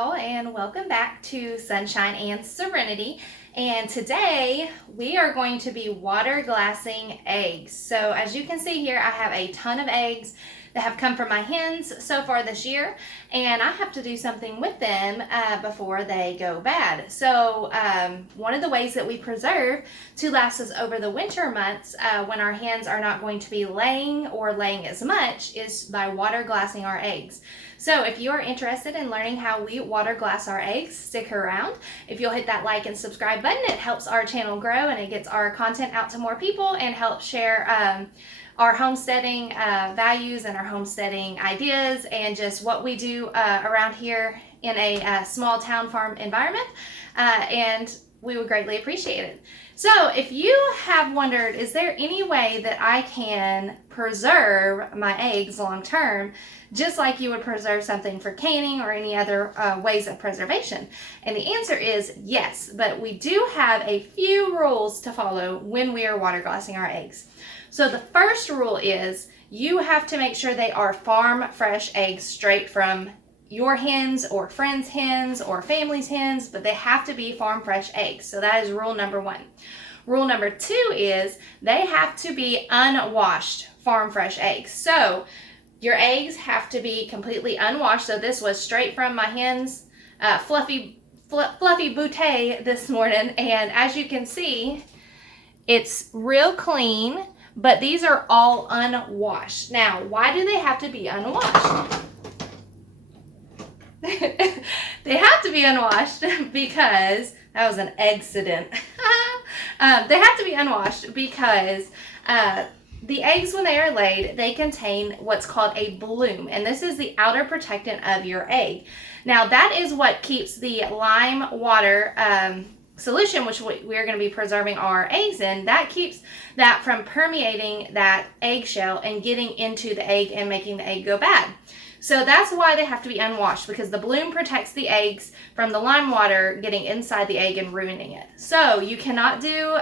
y'all, and welcome back to Sunshine and Serenity. And today we are going to be water glassing eggs. So as you can see here, I have a ton of eggs that have come from my hens so far this year, and I have to do something with them before they go bad. So one of the ways that we preserve to last us over the winter months when our hens are not going to be laying or laying as much is by water glassing our eggs. So if you are interested in learning how we water glass our eggs, stick around. If you'll hit that like and subscribe button, it helps our channel grow and it gets our content out to more people and helps share our homesteading values and our homesteading ideas and just what we do around here in a small town farm environment, and we would greatly appreciate it. So if you have wondered, is there any way that I can preserve my eggs long term, just like you would preserve something for canning or any other ways of preservation? And the answer is yes, but we do have a few rules to follow when we are water glassing our eggs. So the first rule is you have to make sure they are farm fresh eggs straight from your hens or friends' hens or family's hens, but they have to be farm fresh eggs. So that is rule number one. Rule number two is they have to be unwashed farm fresh eggs. So your eggs have to be completely unwashed. So this was straight from my hens' fluffy bouquet this morning, and as you can see, it's real clean. But these are all unwashed. Now, why do they have to be unwashed? They have to be unwashed because that was an accident. They have to be unwashed because the eggs, when they are laid, they contain what's called a bloom, and this is the outer protectant of your egg. Now, that is what keeps the lime water solution, which we are going to be preserving our eggs in, that keeps that from permeating that eggshell and getting into the egg and making the egg go bad. So that's why they have to be unwashed, because the bloom protects the eggs from the lime water getting inside the egg and ruining it. So you cannot do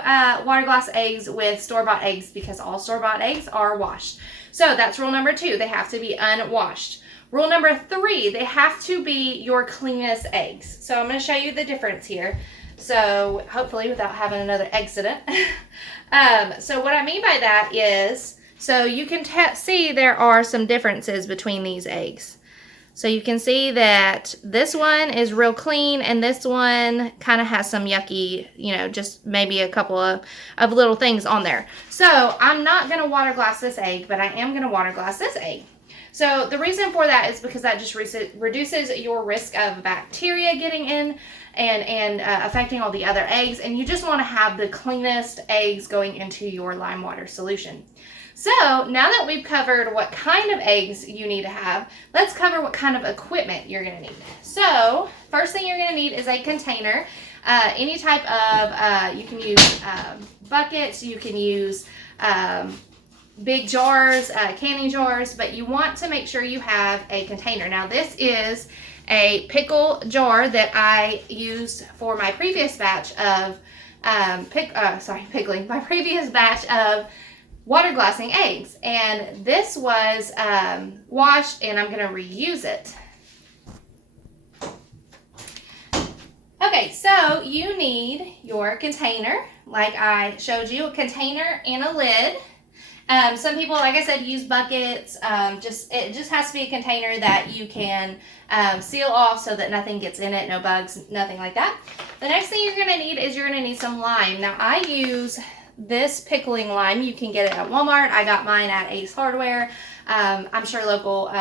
water glass eggs with store-bought eggs because all store-bought eggs are washed. So that's rule number two. They have to be unwashed. Rule number three, they have to be your cleanest eggs. So I'm going to show you the difference here. So hopefully without having another accident. So what I mean by that is, so you can see there are some differences between these eggs. So you can see that this one is real clean and this one kind of has some yucky, just maybe a couple of little things on there. So I'm not going to water glass this egg, but I am going to water glass this egg. So the reason for that is because that just reduces your risk of bacteria getting in and affecting all the other eggs, and you just want to have the cleanest eggs going into your lime water solution. So now that we've covered what kind of eggs you need to have, let's cover what kind of equipment you're going to need. So first thing you're going to need is a container. Any type of, you can use buckets, you can use big jars, canning jars, but you want to make sure you have a container. Now this is a pickle jar that I used for my previous batch of my previous batch of water glassing eggs, and this was washed, and I'm going to reuse it. Okay, so you need your container, like I showed you, a container and a lid. Some people, like I said, use buckets. It just has to be a container that you can seal off so that nothing gets in it, no bugs, nothing like that. The next thing you're going to need is you're going to need some lime. Now, I use this pickling lime. You can get it at Walmart. I got mine at Ace Hardware. I'm sure local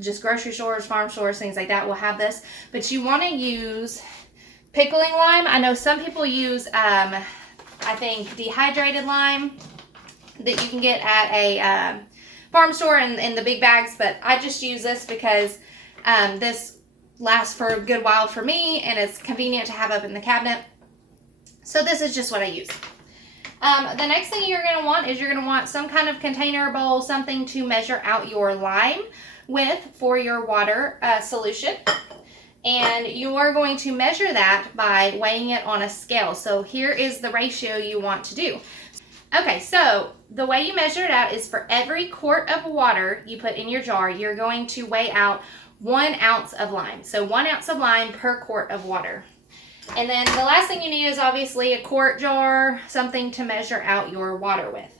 just grocery stores, farm stores, things like that will have this. But you want to use pickling lime. I know some people use, I think, dehydrated lime that you can get at a farm store in the big bags, but I just use this because this lasts for a good while for me and it's convenient to have up in the cabinet. So this is just what I use. The next thing you're going to want is you're going to want some kind of container, bowl, something to measure out your lime with for your water solution. And you are going to measure that by weighing it on a scale. So here is the ratio you want to do. Okay, so the way you measure it out is for every quart of water you put in your jar, you're going to weigh out 1 ounce of lime. So 1 ounce of lime per quart of water. And then the last thing you need is obviously a quart jar, something to measure out your water with.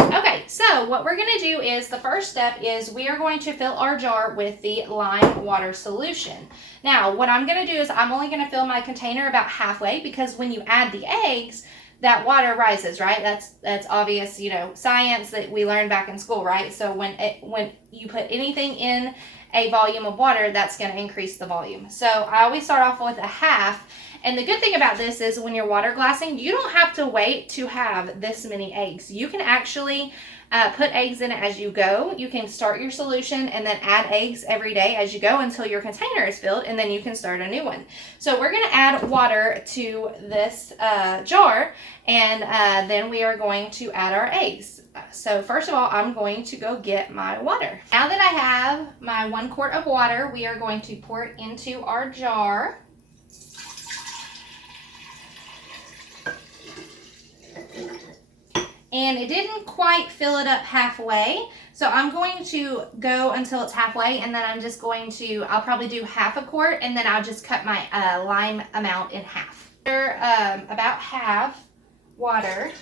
Okay, so what we're going to do is the first step is we are going to fill our jar with the lime water solution. Now, what I'm going to do is I'm only going to fill my container about halfway, because when you add the eggs, that water rises, right? That's obvious, you know, science that we learned back in school, right? So when you put anything in a volume of water, that's going to increase the volume. So I always start off with a half. And the good thing about this is when you're water glassing, you don't have to wait to have this many eggs. You can actually put eggs in it as you go. You can start your solution and then add eggs every day as you go until your container is filled, and then you can start a new one. So we're going to add water to this jar, and then we are going to add our eggs. So first of all, I'm going to go get my water. Now that I have my 1 quart of water, we are going to pour it into our jar. And it didn't quite fill it up halfway, so I'm going to go until it's halfway, and then I'm just going to, I'll probably do half a quart, and then I'll just cut my lime amount in half. About half water,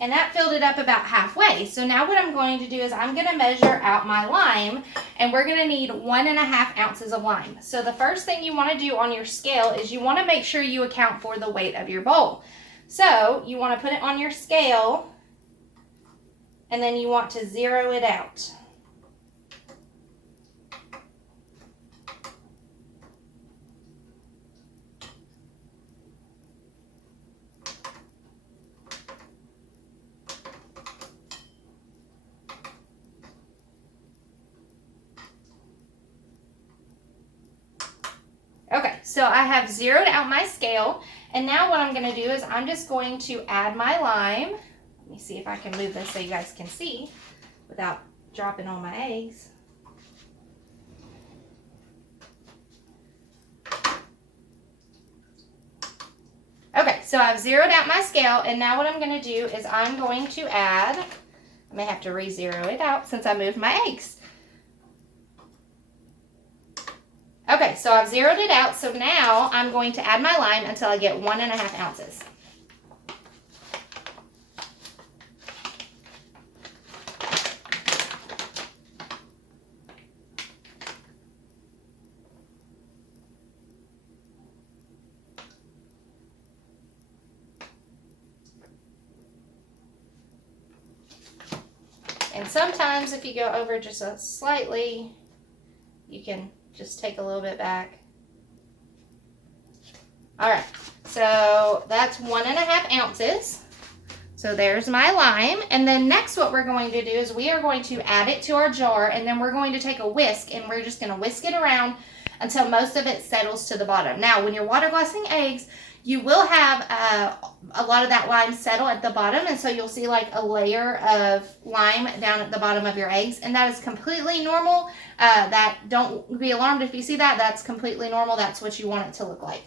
and that filled it up about halfway. So now what I'm going to do is I'm going to measure out my lime, and we're going to need 1.5 ounces of lime. So the first thing you want to do on your scale is you want to make sure you account for the weight of your bowl. So you want to put it on your scale, and then you want to zero it out. Okay, so I have zeroed out my scale, and now what I'm going to do is I'm just going to add my lime. Let me see if I can move this so you guys can see without dropping all my eggs. Okay, so I've zeroed out my scale, and now what I'm going to do is I'm going to add, I may have to re-zero it out since I moved my eggs. Okay, so I've zeroed it out, so now I'm going to add my lime until I get 1.5 ounces. And sometimes if you go over just slightly, you can just take a little bit back. All right, so that's 1.5 ounces. So there's my lime. And then next what we're going to do is we are going to add it to our jar, and then we're going to take a whisk, and we're just going to whisk it around until most of it settles to the bottom. Now, when you're water glassing eggs, you will have a lot of that lime settle at the bottom, and so you'll see like a layer of lime down at the bottom of your eggs, and that is completely normal. Don't be alarmed if you see that. That's completely normal. That's what you want it to look like.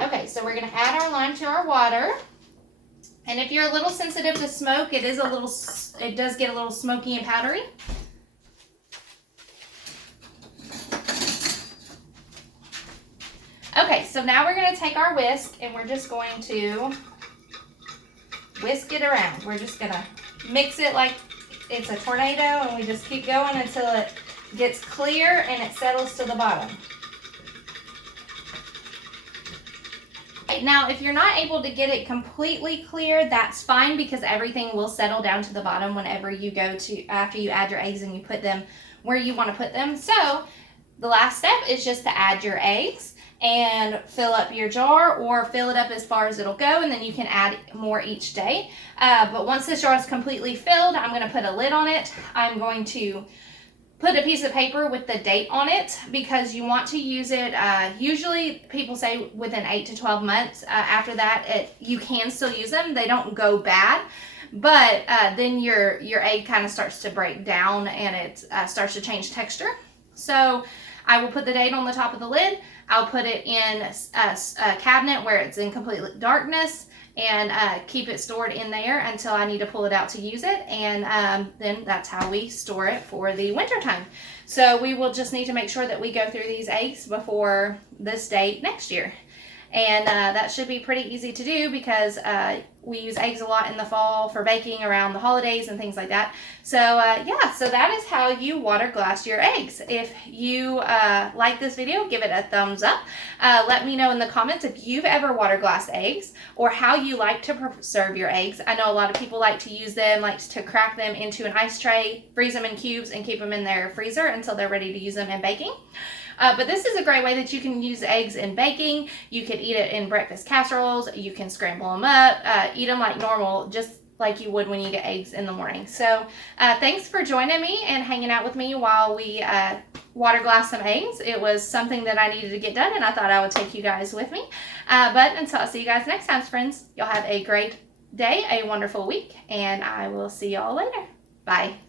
Okay, so we're going to add our lime to our water, and if you're a little sensitive to smoke, it does get a little smoky and powdery. Okay, so now we're going to take our whisk, and we're just going to whisk it around. We're just going to mix it like it's a tornado, and we just keep going until it gets clear and it settles to the bottom. Now, if you're not able to get it completely clear, that's fine, because everything will settle down to the bottom whenever you go to, after you add your eggs and you put them where you want to put them. So the last step is just to add your eggs and fill up your jar, or fill it up as far as it'll go, and then you can add more each day. But once this jar is completely filled, I'm going to put a lid on it. I'm going to put a piece of paper with the date on it, because you want to use it, usually people say within 8 to 12 months. After that, you can still use them. They don't go bad, but then your egg kind of starts to break down, and it starts to change texture. So I will put the date on the top of the lid. I'll put it in a cabinet where it's in complete darkness, and keep it stored in there until I need to pull it out to use it. And then that's how we store it for the winter time. So we will just need to make sure that we go through these eggs before this date next year. And that should be pretty easy to do because we use eggs a lot in the fall for baking around the holidays and things like that. So yeah, so that is how you water glass your eggs. If you like this video, give it a thumbs up. Let me know in the comments if you've ever water glassed eggs or how you like to preserve your eggs. I know a lot of people like to use them, like to crack them into an ice tray, freeze them in cubes, and keep them in their freezer until they're ready to use them in baking. But this is a great way that you can use eggs in baking. You could eat it in breakfast casseroles. You can scramble them up, eat them like normal, just like you would when you get eggs in the morning. So thanks for joining me and hanging out with me while we water glass some eggs. It was something that I needed to get done, and I thought I would take you guys with me. But until I see you guys next time, friends, y'all have a great day, a wonderful week, and I will see y'all later. Bye.